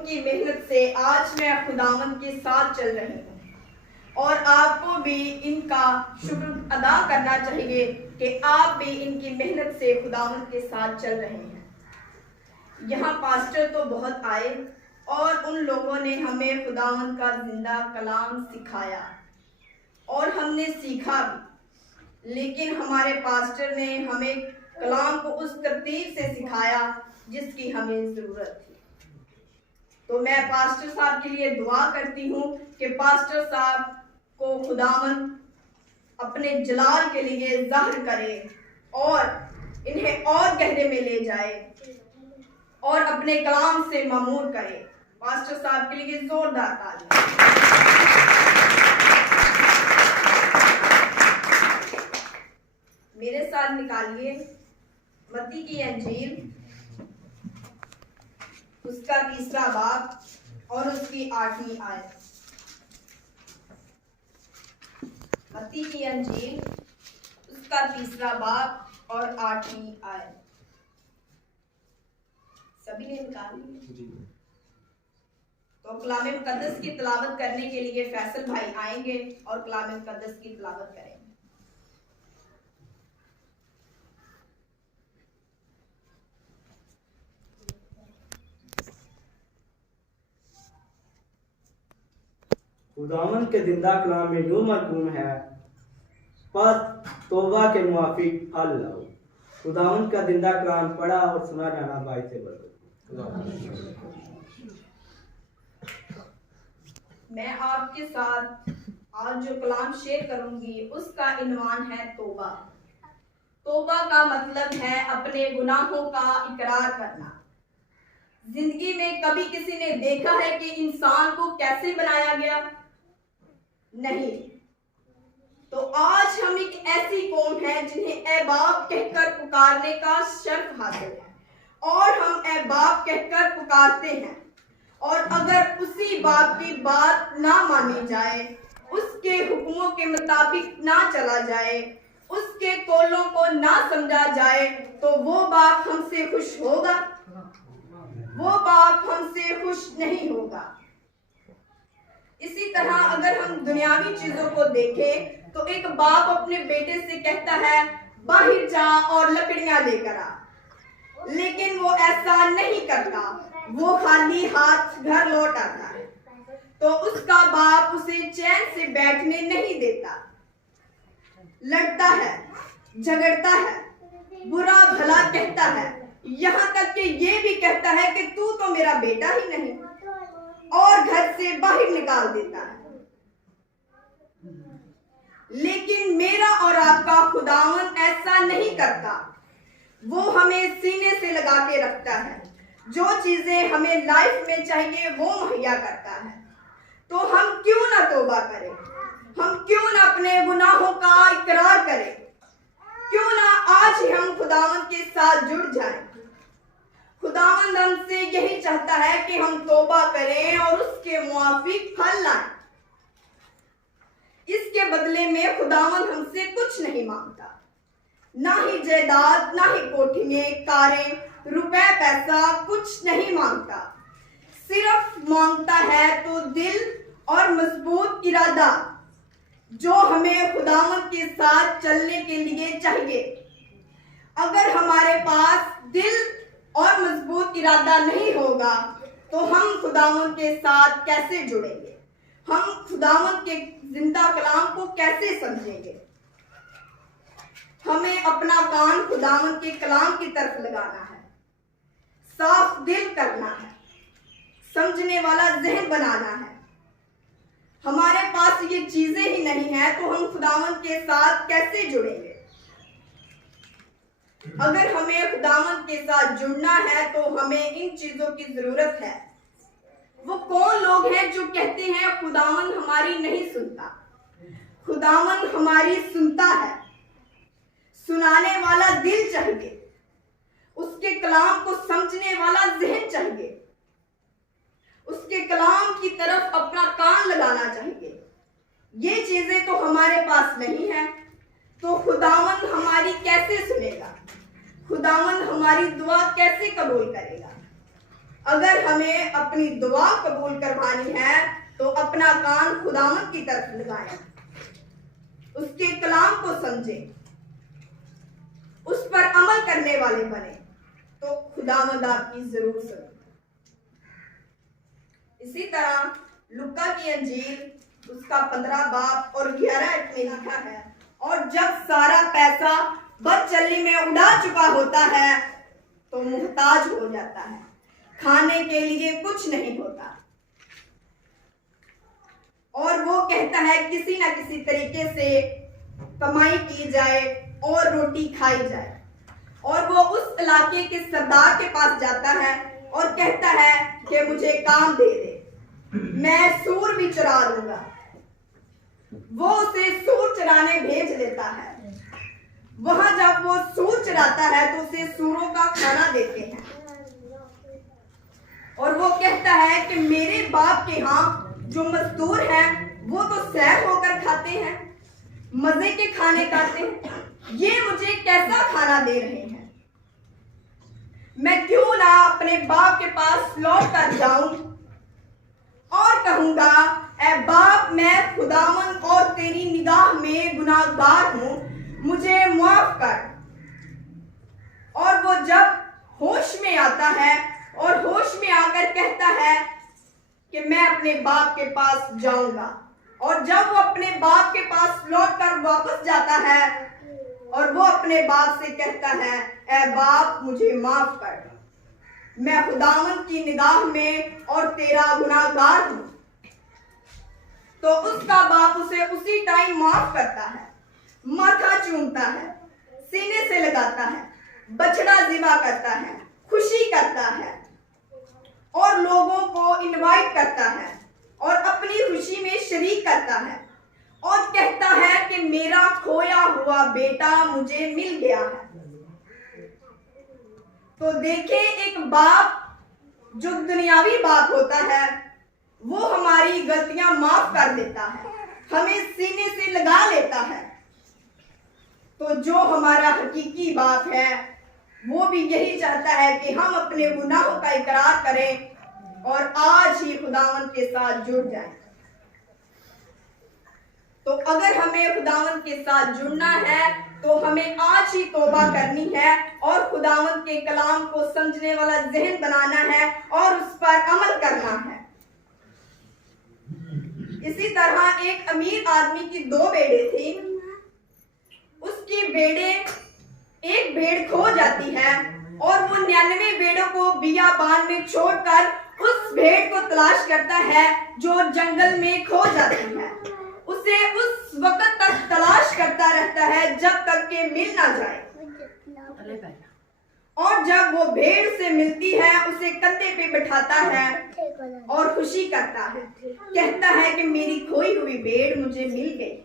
उनकी मेहनत से आज मैं खुदावंद के साथ चल रही हूँ और आपको भी इनका शुक्र अदा करना चाहिए कि आप भी इनकी मेहनत से खुदावंद के साथ चल रहे हैं। यहाँ पास्टर तो बहुत आए और उन लोगों ने हमें खुदावंद का जिंदा कलाम सिखाया और हमने सीखा भी, लेकिन हमारे पास्टर ने हमें कलाम को उस तरतीब से सिखाया जिसकी हमें जरूरत थी। तो मैं पास्टर साहब के लिए दुआ करती हूँ कि पास्टर साहब को खुदावंद अपने जलाल के लिए ज़ाहिर करे और इन्हें और गहरे में ले जाए और अपने कलाम से मामूर करे। पास्टर साहब के लिए जोरदार तालियां। मेरे साथ निकालिए मत्ती की अंजील, उसका 3रा बाब और उसकी 8वीं आयत। मत्ती की अंजील, उसका 3रा बाब और 8वीं आयत। सभी ने निकाल ली? तो कलाम मुकद्दस की तिलावत करने के लिए फैसल भाई आएंगे और कलाम मुकद्दस की तिलावत करेंगे। खुदावंद के जिंदा कलाम में यूं मरकूम है, बस तौबा के मुआफिक हल लाओ। खुदावंद का जिंदा कलाम पढ़ा और सुना जाना भाई से बरकत। मैं आपके साथ आज जो कलाम शेयर करूंगी उसका इन्वान है तौबा। तौबा का मतलब है अपने गुनाहों का इकरार करना। जिंदगी में कभी किसी ने देखा है कि इंसान को कैसे बनाया गया? नहीं। तो आज हम एक ऐसी कौम है जिन्हें ऐ बाप कहकर पुकारने का शर्फ हासिल है और हम ऐ बाप कहकर पुकारते हैं, और अगर उसी बाप की बात ना मानी जाए, उसके हुक्मों के मुताबिक ना चला जाए, उसके कौलों को ना समझा जाए, तो वो बाप हमसे खुश होगा? वो बाप हमसे खुश नहीं होगा। इसी तरह अगर हम दुनियावी चीजों को देखें तो एक बाप अपने बेटे से कहता है बाहर जा और लकड़ियां लेकर आ, लेकिन वो ऐसा नहीं करता, वो खाली हाथ घर लौट आता है। तो उसका बाप उसे चैन से बैठने नहीं देता, लड़ता है, झगड़ता है, बुरा भला कहता है, यहाँ तक कि ये भी कहता है कि तू तो मेरा बेटा ही नहीं, और घर से बाहर निकाल देता है। लेकिन मेरा और आपका खुदावंद ऐसा नहीं करता। वो हमें सीने से लगा के रखता है। जो चीजें हमें लाइफ में चाहिए वो मुहैया करता है। तो हम क्यों ना तौबा करें? हम क्यों ना अपने गुनाहों का इकरार करें? क्यों ना आज ही हम खुदावंद के साथ जुड़ जाएं? खुदावंद हमसे यही चाहता है कि हम तौबा करें और उसके मुआफिक फल लाएं। इसके बदले में खुदावंद हमसे कुछ नहीं मांगता, ना ही जायदाद, ना ही कोठियां, कारें, रुपए, पैसा कुछ नहीं मांगता। सिर्फ मांगता है तो दिल और मजबूत इरादा, जो हमें खुदावंद के साथ चलने के लिए चाहिए। अगर हमारे पास दिल और मजबूत इरादा नहीं होगा तो हम खुदावंद के साथ कैसे जुड़ेंगे? हम खुदावंद के जिंदा कलाम को कैसे समझेंगे? हमें अपना कान खुदावंद के कलाम की तरफ लगाना है, साफ दिल करना है, समझने वाला जहन बनाना है। हमारे पास ये चीजें ही नहीं है तो हम खुदावंद के साथ कैसे जुड़ेंगे? अगर हमें खुदावंद के साथ जुड़ना है तो हमें इन चीजों की जरूरत है। वो कौन लोग हैं जो कहते हैं खुदावंद हमारी नहीं सुनता? खुदावंद हमारी सुनता है। सुनाने वाला दिल चाहिए, उसके कलाम को समझने वाला जहन चाहिए, उसके कलाम की तरफ अपना कान लगाना चाहिए। ये चीजें तो हमारे पास नहीं है, तो खुदावंद हमारी कैसे सुनेगा? खुदावंद हमारी दुआ कैसे कबूल करेगा? अगर हमें अपनी दुआ कबूल करवानी है तो अपना कान खुदावंद की तरफ लगाएं, उसके कलाम को समझें, उस पर अमल करने वाले बने, तो खुदावंद आपकी जरूर सुने। इसी तरह लुका की अंजील उसका 15 बाब और 11 में लिखा है, और जब सारा पैसा बद चलनी में उड़ा चुका होता है तो मुहताज हो जाता है, खाने के लिए कुछ नहीं होता, और वो कहता है किसी ना किसी तरीके से कमाई की जाए और रोटी खाई जाए, और वो उस इलाके के सरदार के पास जाता है और कहता है कि मुझे काम दे दे, मैं सूर भी चरा लूंगा। वो उसे सूर चराने भेज देता है। वहां जब वो सूर चराता है तो उसे सूरों का खाना देते हैं, और वो कहता है कि मेरे बाप के यहाँ जो मजदूर हैं वो तो सैर होकर खाते हैं, मजे के खाने खाते हैं, ये मुझे कैसा खाना दे रहे हैं। मैं क्यों ना अपने बाप के पास लौट कर जाऊं और कहूंगा, ऐ बाप, मैं खुदावंद और तेरी निगाह में गुनाहगार हूं, मुझे माफ कर। और वो जब होश में आता है और होश में आकर कहता है कि मैं अपने बाप के पास जाऊंगा, और जब वो अपने बाप के पास लौटकर वापस जाता है और वो अपने बाप से कहता है, ऐ बाप, मुझे माफ कर, मैं खुदावंद की निगाह में और तेरा गुनाहगार हूं, तो उसका बाप उसे उसी टाइम माफ करता है, माथा चूमता है, सीने से लगाता है, बछड़ा ज़िबा करता है, खुशी करता है, और लोगों को इनवाइट करता है और अपनी खुशी में शरीक करता है, और कहता है कि मेरा खोया हुआ बेटा मुझे मिल गया है। तो देखें, एक बाप जो दुनियावी बाप होता है वो हमारी गलतियां माफ कर देता है, हमें सीने से लगा लेता है। तो जो हमारा हकीकी बाप है वो भी यही चाहता है कि हम अपने गुनाहों का इकरार करें और आज ही खुदावंद के साथ जुड़ जाएं। तो अगर हमें खुदावंद के साथ जुड़ना है तो हमें आज ही तौबा करनी है और खुदावंद के कलाम को समझने वाला ज़हन बनाना है और उस पर अमल करना है। इसी तरह एक अमीर आदमी की 2 भेड़ें थी। उसकी एक भेड़ खो जाती है और वो 99 भेड़ों को बियाबान में छोड़कर उस भेड़ को तलाश करता है जो जंगल में खो जाती है। उसे उस वक्त तक तलाश करता रहता है जब तक कि मिल ना जाए, और जब वो भेड़ से मिलती है उसे कंधे पे बिठाता है और खुशी करता है, कहता है कि मेरी खोई हुई भेड़ मुझे मिल गई।